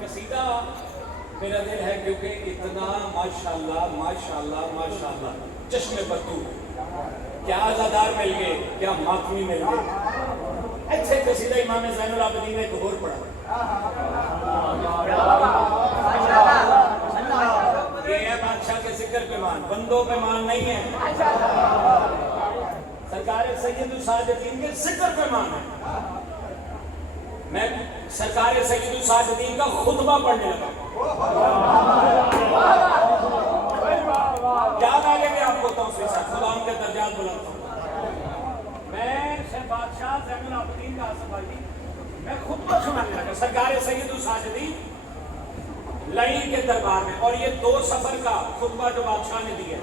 قصیدہ میرا دل ہے کیونکہ اتنا ماشاءاللہ ماشاءاللہ ماشاءاللہ چشم بدو کیا عزادار مل گئے کیا ماتمی مل گئے. اچھے قصیدہ امام زین العابدین نے ایک اور پڑھا. یہ ہے بادشاہ کے ذکر پہ مان, بندوں پہ مان نہیں ہے. سرکار سید الساجدین کے ذکر پہ مان ہے. میں سرکار سید الساجدین کا خطبہ پڑھنے لگا. یاد آ گیا کہ آپ کو توفیق سے خدا ان کے درجات بلند ہوں. میں بادشاہ زین العابدین کا آصف بھائی میں خطبہ سنانے لگا سرکار سید الساجدین لعین کے دربار میں. اور یہ 2 سفر کا خطبہ جو بادشاہ نے دیا,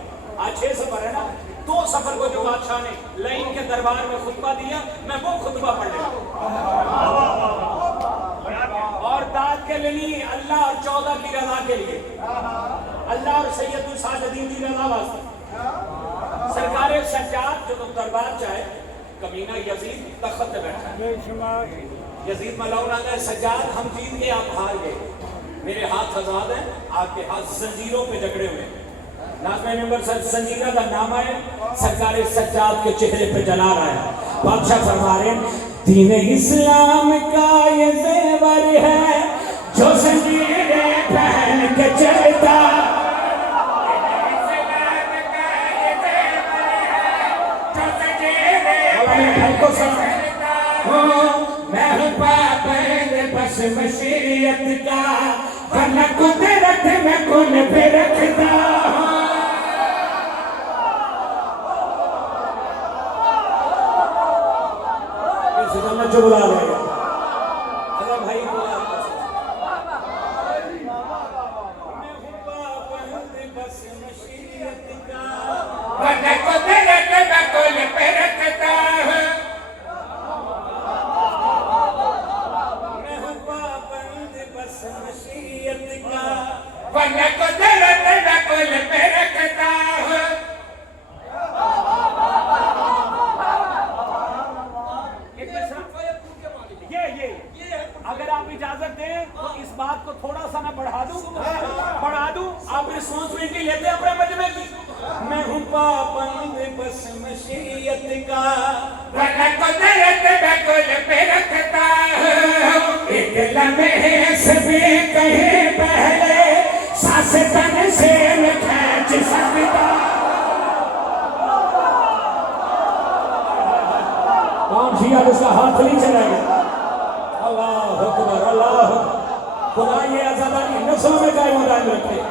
آج 6 سفر ہے نا, 2 سفر کو جو بادشاہ نے لعین کے دربار میں خطبہ دیا, میں وہ خطبہ پڑھنے لگا. اور داد کے لیے اللہ اور 14 کی رضا کے لیے, اللہ اور سید الساجدین کی رضا واسطے. سرکار سجاد جو دربار چاہے, کمینہ یزید تخت پہ بیٹھا ہے. یزید ملعون آتا ہے, سجاد ہم جیت کے آپ ہار گئے, میرے ہاتھ آزاد ہیں, آپ کے ہاتھ زنجیروں پہ جکڑے ہوئے. ناظم نمبر زنجیرہ کا نام ہے, سرکار سجاد کے چہرے پہ جلال آیا. بادشاہ فرما رہے ہیں دین اسلام کا یہ زیور ہے جو زنجیریں پہن کے چلتا. میں ہوں پابند بس مشیت کا, ورنہ قدرت میں کن پہ رکھتا ہوں. اس سے میں جو بلا رہے ہیں اگر بھائی بلا میں ہوں پابند بس مشیت کا, ورنہ قدرت میں کن پہ رکھتا ہوں. ورنہ قدرت میں کل پہ رکھتا ہوں. اگر آپ اجازت دیں تو اس بات کو تھوڑا سا نہ بڑھا دوں. آپ رسپانسبلٹی لیتے ہیں اپنے مجمع کی. میں ہوں پابند بس مشیت کا, ورنہ قدرت میں کل پہ رکھتا ہوں. ایک لمحے سے بھی کہیں پہلے سانس تن سے میں کھینچ سکتا. کون سی اب اس کا ہاتھ نہیں چلے گا. اللہ اکبر اللہ اکبر. خدا یہ آزادی نسلوں میں قائم و دائم رکھے.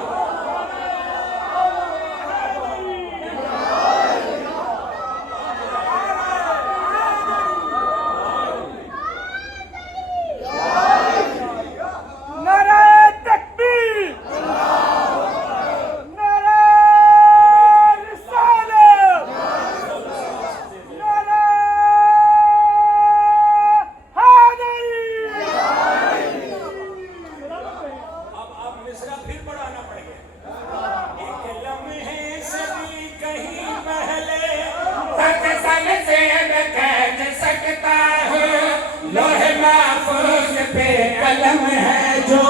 قلم ہے جو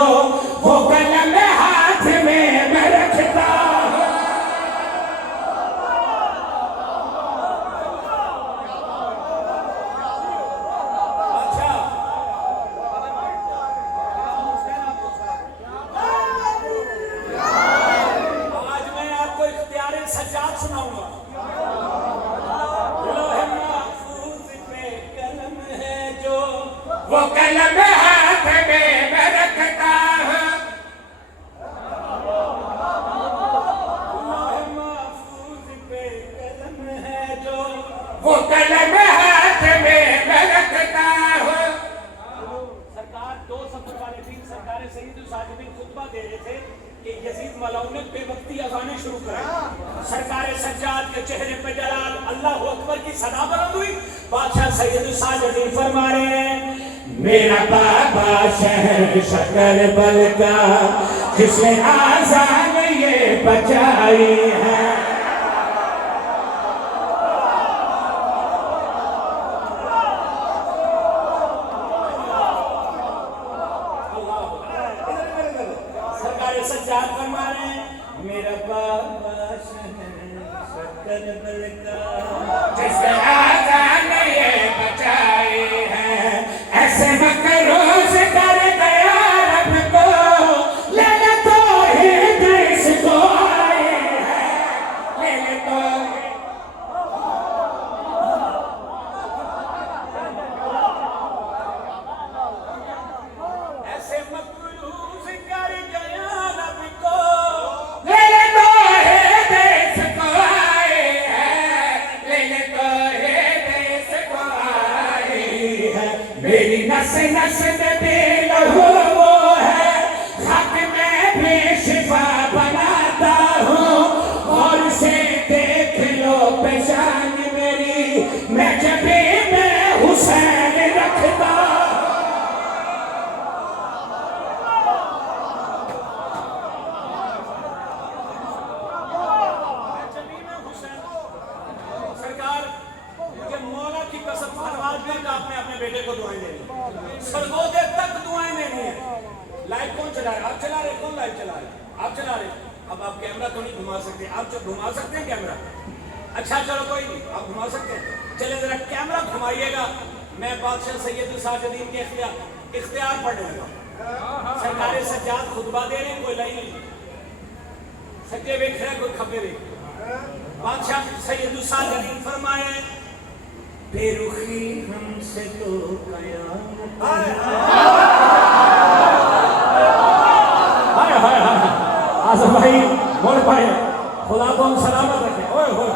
وہ قلم ہاتھ میں رکھتا ہوں. اچھا آج میں آپ کو اختیار سجاد سناؤں گا. لوح محفوظ پہ قلم ہے جو وہ قلم ہاتھ میں رکھتا ہوں. لوح محفوظ پہ قلم ہے جو وہ قلم ہاتھ میں رکھتا ہوں. سرکار 2 سفر والے دن سرکار سید الساجدین خطبہ دے رہے تھے کہ یزید ملعون نے بے وقتی اذانیں شروع کرائی. سرکار سجاد کے چہرے پہ جلال اللہ اکبر کی صدا بلند ہوئی. بادشاہ سید الساجدین فرما رہے ہیں میرا بابا شہر شکر بل کا جس نے آزان یہ بچائی ہے. جس آزان یہ بچائی ہے ایسے مکروز کر گیا رب کو لعنت توحید اس کو آئی ہے لعنت ایسے مکروز کر گیا رب کو لعنت توحید اس کو آئی ہے لعنت توحید اس کو آئی ہے میری نس نس میں بھی لہو وہ ہے خاک میں بھی شفا بناتا ہوں اور سے دیکھ لو پہچان میری میں جب بھی میں حسین رکھتا سرکار مجھے مولا کی قسم فرماد دیں کہ آپ نے اپنے بیٹے کو دعائیں دینی سرگودے تک دعائیں دینی ہیں لائٹ کون چلا رہے آپ چلا رہے کون لائٹ چلا رہے آپ چلا رہے اب آپ کیمرہ تو نہیں گھما سکتے آپ جو گھما سکتے ہیں کیمرہ اچھا چلو کوئی نہیں آپ گھما سکتے ہیں چلے ذرا کیمرہ گھمائیے گا میں بادشاہ سید الساجدین کے اختیار پڑھنے لگا سرکار سجاد خطبہ دے رہے ہیں کوئی لائی نہیں سجے بیٹھ رہے کوئی کھپے رہے بادشاہ سید الساجدین فرمائے بے رخی ہم سے تو قیامت ہائے ہائے ہائے آصف بھائی بول پائے خدا کو ہم سلامت رکھیں اوئے ہوئے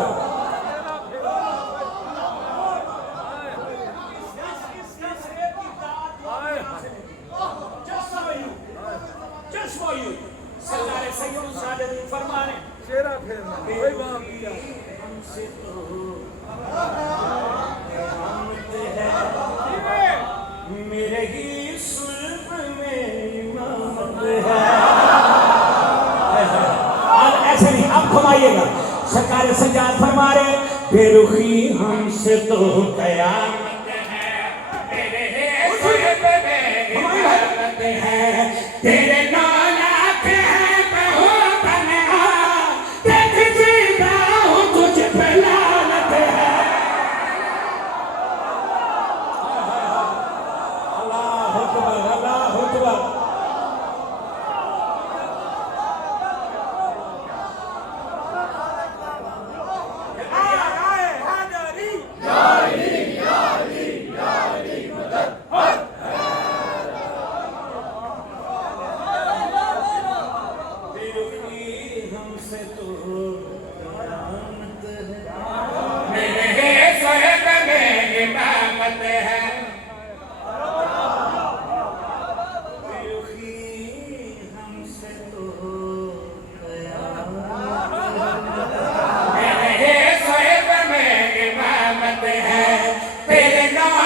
Just for you. سرکار سید الساجدین فرمانے چہرہ پھیرنا کوئی بات کیا ہم سے تو قیامت ہے میرے ہی صلب میں امامت ہے اب ایسے نہیں اب گھمائیے گا سرکار سجاد فرما رہے بے رخی ہم سے تو قیامت ہے میرے ہی صلب میں امامت ہے تیرے نولاک ہے میں ہوں تنہا دیکھ جیتا ہوں تجھ پہ لعنت ہے اللہ اکبر اللہ اکبر تیرے نام